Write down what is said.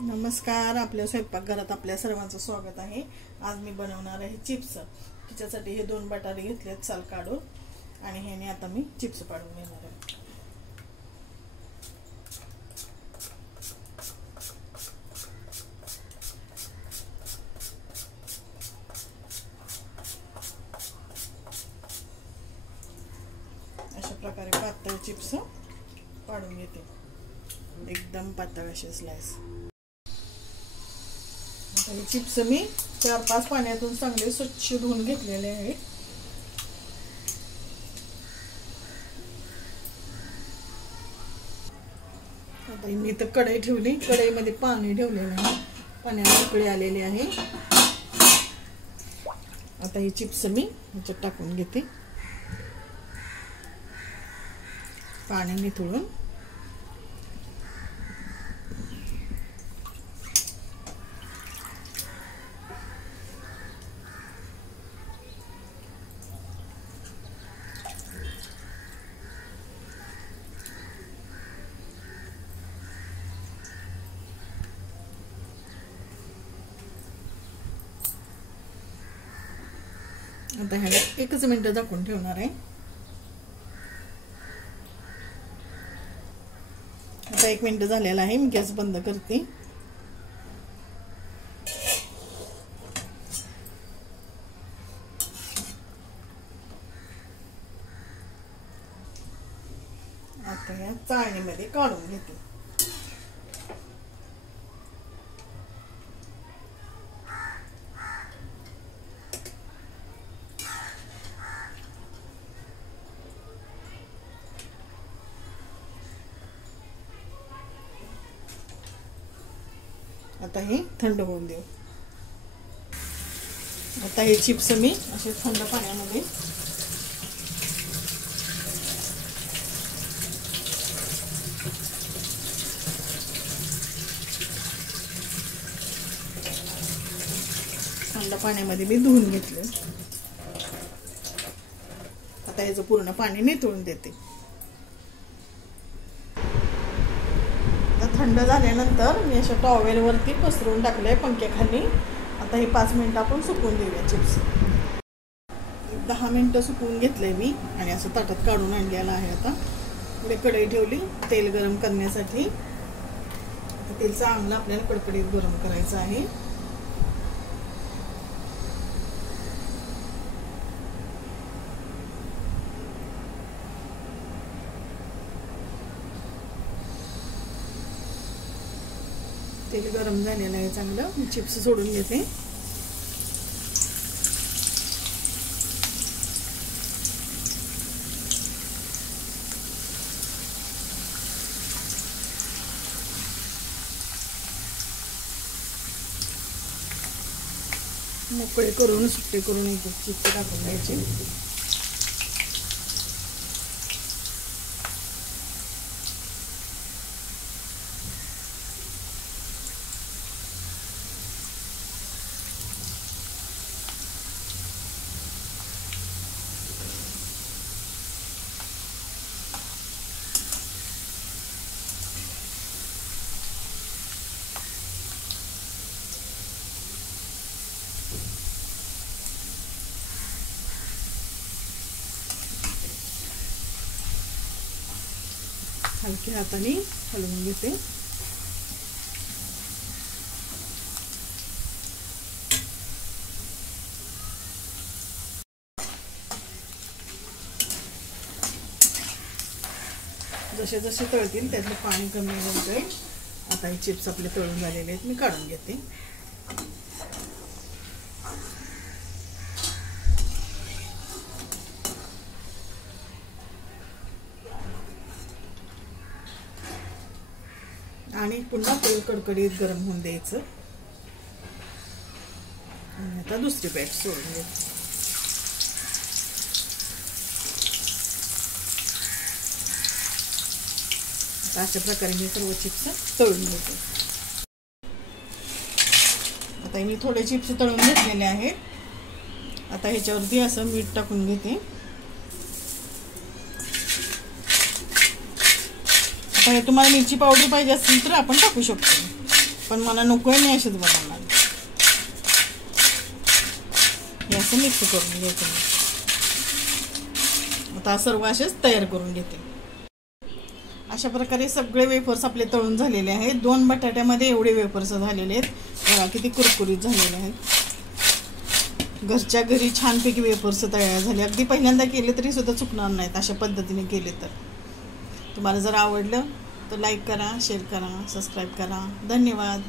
नमस्कार, आपल्या स्वयंपाकघरात आपल्या सर्वांचं स्वागत आहे। आज मी बनवणार आहे चिप्स। त्याच्यासाठी हे 2 बटाटे घेतलेत साल काढून आणि ह्याने आता मी चिप्स पाडून घेणार आहे। अशा प्रकारे पातळ चिप्स पाडून घेते, एकदम पातळ असे स्लाइस। हे चिप्स मी 4-5 पाण्यातून चांगले स्वच्छ धुवून घेतलेले आहेत। आता मी इथं कढई ठेवली, कढईमध्ये पाणी ठेवलेलं आहे, पाण्याला उकळी आलेली आहे। आता हे चिप्स मी ह्याच्यात टाकून घेते, पाणी निथळून। आता ह्याला 1 मिनिट झाकून ठेवणार आहे। आता 1 मिनिट झालेला आहे, मी गॅस बंद करते। आता या चाळणीमध्ये काढून घेते। आता हे थंड होऊन देऊ। आता हे चिप्स मी असे थंड पाण्यामध्ये मी धुवून घेतले। आता याचं पूर्ण पाणी निथळून देते। थंड झाल्यानंतर मी अशा टॉवेल वरती पसरून टाकले पंख्याखाली। आता हे 5 मिनिट आपण सुकवून देऊया चिप्स। 10 मिनिटं सुकवून घेतले मी आणि असं ताटात काढून आणलेलं आहे। आता पुढे कढई ठेवली तेल गरम करण्यासाठी। तेल चांगलं आपल्याला कडकडीत गरम करायचं आहे। तेल गरम झालेलं आहे चांगलं, मी चिप्स सोडून घेते। मोकळे करून सुट्टे करून एक चिप्स टाकून द्यायचे। हलक्या हाताने हलवून घेते। जसे जसे तळतील त्यातलं पाणी कमी होऊन जाईल। आता हे चिप्स आपले तळून झालेले आहेत, मी काढून घेते। आणि पुन्हा तेल कडकडीत गरम होऊन द्यायचं। आता दुसरी बॅच सोडून घ्यायची। अशा प्रकारे मी सर्व चिप्स तळून घेते। आता मी थोडे चिप्स तळून घेतलेले आहेत। आता ह्याच्यावरती असं मीठ टाकून घेते। तुम्हाला मिरची पावडर पाहिजे असेल तर आपण टाकू शकतो। पण मला नको आहे, मी असेच बनवणार. हे असं मिक्स करून घ्यायचं. आता सर्व असेच तयार करून घेते. अशा प्रकारे सगळे वेफर्स आपले तळून झालेले आहेत. 2 बटाट्यामध्ये एवढे वेफर्स झालेले आहेत. बघा किती कुरकुरीत झालेले आहेत. घरच्या घरी छानपैकी वेफर्स तयार झाले. अगदी पहिल्यांदा केले तरी सुद्धा चुकणार नाहीत अशा पद्धतीने केले तर. तुम्हाला जर आवडलं तर लाईक करा, शेअर करा, सबस्क्राईब करा. धन्यवाद.